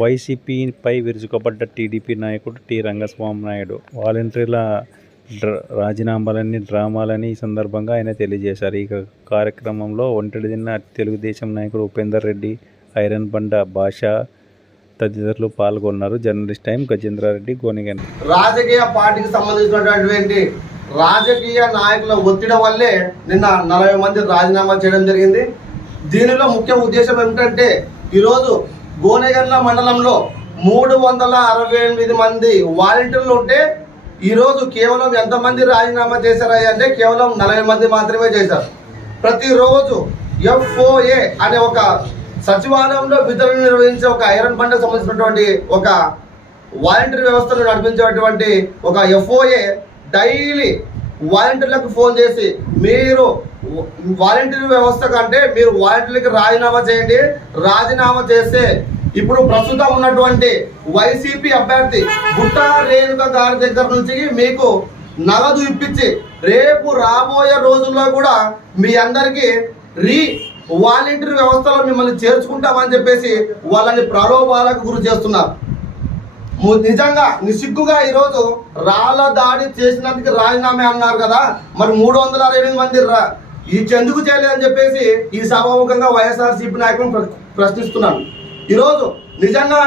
వైసీపీపై విరుచుకుపడ్డ TDP నాయకుడు T. Rangaswamy Naidu వాలంటీర్ల రాజీనామాలని డ్రామాలని ఈ సందర్భంగా ఆయన తెలియజేశారు. ఈ కార్యక్రమంలో ఒంటరిదిన్న తెలుగుదేశం నాయకుడు ఉపేందర్ రెడ్డి, ఐరన్ బండ భాష తదితరులు పాల్గొన్నారు. జర్నలిస్ట్ టైం గజేంద్రారెడ్డి, గోనిగన్. రాజకీయ పార్టీకి సంబంధించినటువంటి రాజకీయ నాయకుల ఒత్తిడి వల్లే నిన్న 40 మంది రాజీనామా చేయడం జరిగింది. దీనిలో ముఖ్య ఉద్దేశం ఏమిటంటే ఈరోజు గోనెగండ్ల మండలంలో 368 మంది వాలంటీర్లు ఉంటే ఈరోజు కేవలం ఎంతమంది రాజీనామా చేశారా అంటే కేవలం 40 మంది మాత్రమే చేశారు. ప్రతిరోజు FOA అనే ఒక సచివాలయంలో విధులను నిర్వహించే ఒక ఐరన్ బండకు సంబంధించినటువంటి ఒక వాలంటీర్ వ్యవస్థను నడిపించేటువంటి ఒక FOA డైలీ వాలంటీర్లకు ఫోన్ చేసి మీరు వాలంటీర్ వ్యవస్థ కంటే మీరు వాలంటీర్లకు రాజీనామా చేయండి, రాజీనామా చేస్తే ఇప్పుడు ప్రస్తుతం ఉన్నటువంటి వైసీపీ అభ్యర్థి బుట్టా రేణుక గారి దగ్గర నుంచి మీకు నగదు ఇప్పించి రేపు రాబోయే రోజుల్లో కూడా మీ అందరికీ వాలంటీర్ వ్యవస్థలో మిమ్మల్ని చేర్చుకుంటామని చెప్పేసి వాళ్ళని ప్రలోభాలకు గురి చేస్తున్నారు. నిజంగా నిస్సిగ్గుగా ఈరోజు రాళ్ల దాడి చేసినందుకు రాజీనామా అన్నారు కదా, మరి 368 మంది ఎందుకు చేయలేదని చెప్పేసి ఈ సభాముఖంగా వైఎస్ఆర్సీపీ నాయకులను ప్రశ్నిస్తున్నాను. ఈరోజు నిజంగా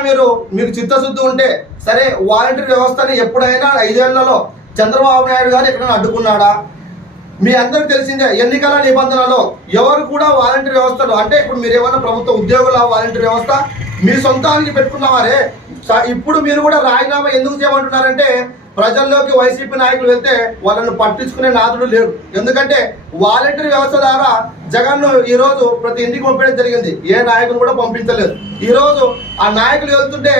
మీకు చిత్తశుద్ధి ఉంటే సరే, వాలంటీర్ వ్యవస్థని ఎప్పుడైనా 5 ఏళ్లలో చంద్రబాబు నాయుడు గారు ఎక్కడైనా అడ్డుకున్నాడా? మీ అందరికి తెలిసిందే, ఎన్నికల నిబంధనలో ఎవరు కూడా వాలంటీర్ వ్యవస్థలు అంటే ఇప్పుడు మీరు ఏమన్నా ప్రభుత్వ ఉద్యోగుల వాలంటీర్ వ్యవస్థ మీ సొంతానికి పెట్టుకున్నవారే. ఇప్పుడు మీరు కూడా రాజీనామా ఎందుకు చేయమంటున్నారంటే ప్రజల్లోకి వైసీపీ నాయకులు వెళ్తే వాళ్ళను పట్టించుకునే నాదుడు లేరు. ఎందుకంటే వాలంటీర్ వ్యవస్థ ద్వారా జగన్ను ఈరోజు ప్రతి ఇంటికి పంపించడం జరిగింది, ఏ నాయకులు కూడా పంపించలేదు. ఈరోజు ఆ నాయకులు వెళ్తుంటే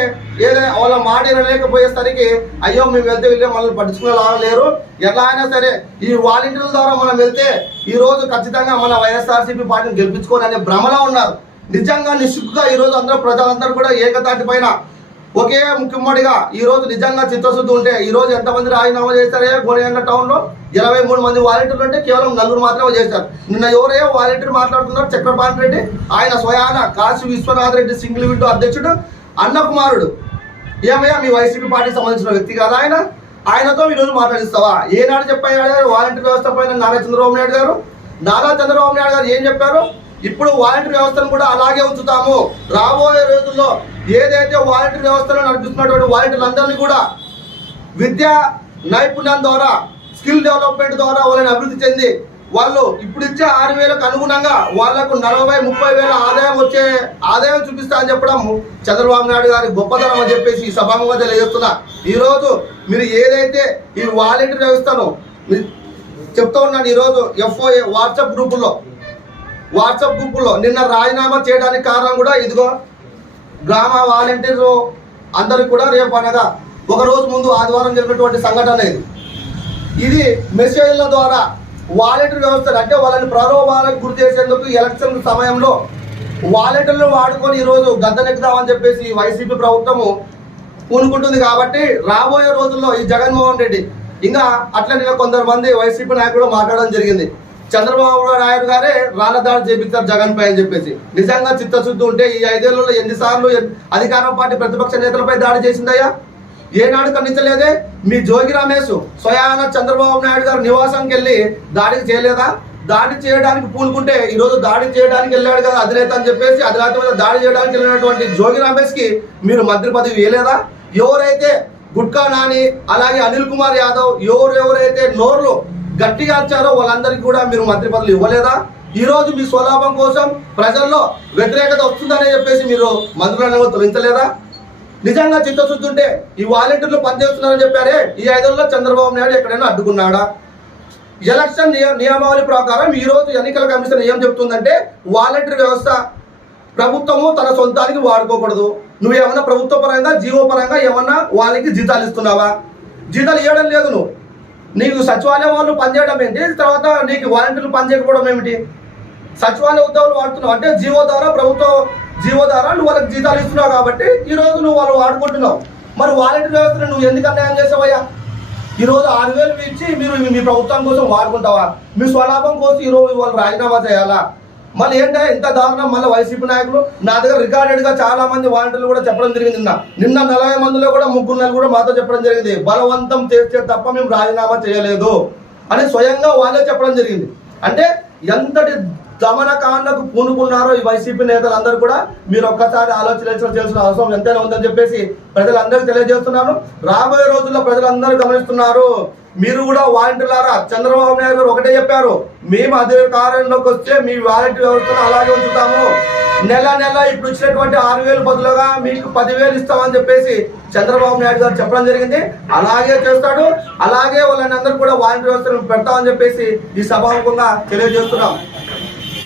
ఏదైనా వాళ్ళ మాట వినలేకపోయేసరికి అయ్యో మేము వెళ్తే వీళ్ళే మనల్ని పట్టించుకునే లేరు, ఎలా అయినా సరే ఈ వాలంటీర్ల ద్వారా మనం వెళ్తే ఈరోజు ఖచ్చితంగా మన వైఎస్ఆర్సీపీ పార్టీని గెలిపించుకోని అనే భ్రమలో ఉన్నారు. నిజంగా నిస్సిగ్గుగా ఈరోజు ప్రజలందరూ కూడా ఏకతాటి పైన ఒకే ముఖ్యమంత్రిగా ఈరోజు నిజంగా చిత్తశుద్ధి ఉంటే ఈరోజు ఎంతమంది రాజీనామా చేశారే? గోనెగండ్ల టౌన్లో 23 మంది వాలంటీర్లు ఉంటే కేవలం 4 మాత్రమే చేశారు. నిన్న ఎవరే వాలంటీర్ మాట్లాడుతున్నారు? చక్రపాణి రెడ్డి, ఆయన స్వయాన కాశీ విశ్వనాథ్ రెడ్డి సింగిల్ విండో అధ్యక్షుడు అన్న కుమారుడు. ఏమయ్యా మీ వైసీపీ పార్టీకి సంబంధించిన వ్యక్తి కాదా ఆయనతో ఈరోజు మాట్లాడిస్తావా? ఏనాడు చెప్పారు వాలంటీర్ వ్యవస్థ పైన నారా చంద్రబాబు నాయుడు గారు ఏం చెప్పారు? ఇప్పుడు వాలంటీర్ వ్యవస్థను కూడా అలాగే ఉంచుతాము, రాబోయే రోజుల్లో ఏదైతే వాలంటీర్ వ్యవస్థలో నడిపిస్తున్నటువంటి వాలంటీర్లందరినీ కూడా విద్యా నైపుణ్యం ద్వారా, స్కిల్ డెవలప్మెంట్ ద్వారా వాళ్ళని అభివృద్ధి చెంది వాళ్ళు ఇప్పుడు ఇచ్చే 6,000కు అనుగుణంగా వాళ్లకు 40-30 వేల ఆదాయం చూపిస్తా అని చెప్పడం చంద్రబాబు నాయుడు గారి గొప్పతనం అని చెప్పేసి ఈ సభాముఖంగా తెలియజేస్తున్నా. ఈరోజు మీరు ఏదైతే ఈ వాలంటీర్ వ్యవస్థను చెప్తూ ఉన్నాను, ఈరోజు FOA వాట్సాప్ గ్రూపుల్లో నిన్న రాజీనామా చేయడానికి కారణం కూడా ఇదిగో గ్రామ వాలంటీర్లు అందరికి కూడా రేపు అనగా ఒక రోజు ముందు ఆదివారం జరిగినటువంటి సంఘటన ఇది మెసేజ్ల ద్వారా వాలంటీర్ వ్యవస్థ అంటే వాళ్ళని ప్రలోభాలకు గురి చేసేందుకు ఎలక్షన్ సమయంలో వాలంటీర్లు వాడుకొని ఈరోజు గద్దెనెక్కుదామని చెప్పేసి వైసీపీ ప్రభుత్వము పూనుకుంటుంది. కాబట్టి రాబోయే రోజుల్లో ఈ జగన్మోహన్ రెడ్డి ఇంకా అట్లనే కొందరు వైసీపీ నాయకులు మాట్లాడడం జరిగింది, చంద్రబాబు నాయుడు గారే రాళ్ల దాడి చేపిస్తారు జగన్ పై అని చెప్పేసి. నిజంగా చిత్తశుద్ధి ఉంటే ఈ 5 ఏళ్లలో ఎన్నిసార్లు అధికార పార్టీ ప్రతిపక్ష నేతలపై దాడి చేసిందయ్యా? ఏనాడు ఖండించలేదే? మీ జోగి రమేష్ స్వయాన చంద్రబాబు నాయుడు గారు నివాసానికి వెళ్ళి దాడికి చేయలేదా? దాడి చేయడానికి పూనుకుంటే ఈరోజు దాడి చేయడానికి వెళ్ళాడు కదా అధినేత అని చెప్పేసి, అధినేత మీద దాడి చేయడానికి వెళ్ళినటువంటి జోగి రమేష్ కి మీరు మంత్రి పదవి వేయలేదా? ఎవరైతే గుట్కా నాని అలాగే అనిల్ కుమార్ యాదవ్ ఎవరైతే నోర్లు గట్టిగా వచ్చారో వాళ్ళందరికీ కూడా మీరు మంత్రి పదవులు ఇవ్వలేదా? ఈరోజు మీ స్వలాభం కోసం ప్రజల్లో వ్యతిరేకత వస్తుందని చెప్పేసి మీరు మంత్రులను తొలగించలేదా? నిజంగా చిత్తశుద్ధి ఉంటే ఈ వాలంటీర్లు పనిచేస్తున్నారని చెప్పారే, ఈ 5 ఏళ్లలో చంద్రబాబు నాయుడు ఎక్కడైనా అడ్డుకున్నాడా? ఎలక్షన్ నియమావళి ప్రకారం ఈరోజు ఎన్నికల కమిషన్ ఏం చెప్తుందంటే వాలంటీర్ వ్యవస్థ ప్రభుత్వము తన సొంతానికి వాడుకోకూడదు. నువ్వేమన్నా ప్రభుత్వ పరంగా జీవో పరంగా ఏమన్నా వాళ్ళకి జీతాలు ఇస్తున్నావా? జీతాలు ఇవ్వడం లేదు. నీకు సచివాలయం వాళ్ళు పనిచేయడం ఏంటి, తర్వాత నీకు వాలంటీర్లు పనిచేయకపోవడం ఏమిటి? సచివాలయ ఉద్యోగులు వాడుతున్నావు అంటే ప్రభుత్వ జీవో ద్వారా నువ్వు వాళ్ళకి జీతాలు ఇస్తున్నావు కాబట్టి ఈరోజు నువ్వు వాళ్ళు వాడుకుంటున్నావు. మరి వాలంటీర్ వ్యవస్థను నువ్వు ఎందుకు అన్యాయం చేసావయ్యా? ఈరోజు 6,000 ఇచ్చి మీరు మీ ప్రభుత్వం కోసం వాడుకుంటావా? మీ స్వలాభం కోసం ఈరోజు వాళ్ళు రాజీనామా చేయాలా? మళ్ళీ ఏంటంటే ఇంత దారుణం. మళ్ళీ వైసీపీ నాయకులు నా దగ్గర రికార్డెడ్ గా చాలా మంది వాలంటీర్లు కూడా చెప్పడం జరిగింది. నిన్న 40 మందిలో కూడా 3 కూడా మాతో చెప్పడం జరిగింది, బలవంతం చేస్తే తప్ప మేము రాజీనామా చేయలేదు అని స్వయంగా వాళ్ళే చెప్పడం జరిగింది. అంటే ఎంతటి దమనకాండకు పూనుకున్నారో ఈ వైసీపీ నేతలందరూ కూడా మీరు ఒక్కసారి ఆలోచించాల్సిన అవసరం ఎంతైనా ఉందని చెప్పేసి ప్రజలందరికీ తెలియజేస్తున్నాను. రాబోయే రోజుల్లో ప్రజలందరూ గమనిస్తున్నారు. మీరు కూడా వాలంటీర్లారా, చంద్రబాబు నాయుడు గారు ఒకటే చెప్పారు, మేము అధికారంలోకి వస్తే మీ వాలంటీర్ వ్యవస్థను అలాగే ఉంచుతాము, నెల ఇప్పుడు ఇచ్చినటువంటి 6,000 బదులుగా మీకు 10,000 ఇస్తామని చెప్పేసి చంద్రబాబు నాయుడు గారు చెప్పడం జరిగింది. అలాగే చేస్తాడు. అలాగే వాళ్ళని అందరూ కూడా వాలంటీర్ వ్యవస్థను పెడతామని చెప్పేసి ఈ సభాముఖంగా తెలియజేస్తున్నాం.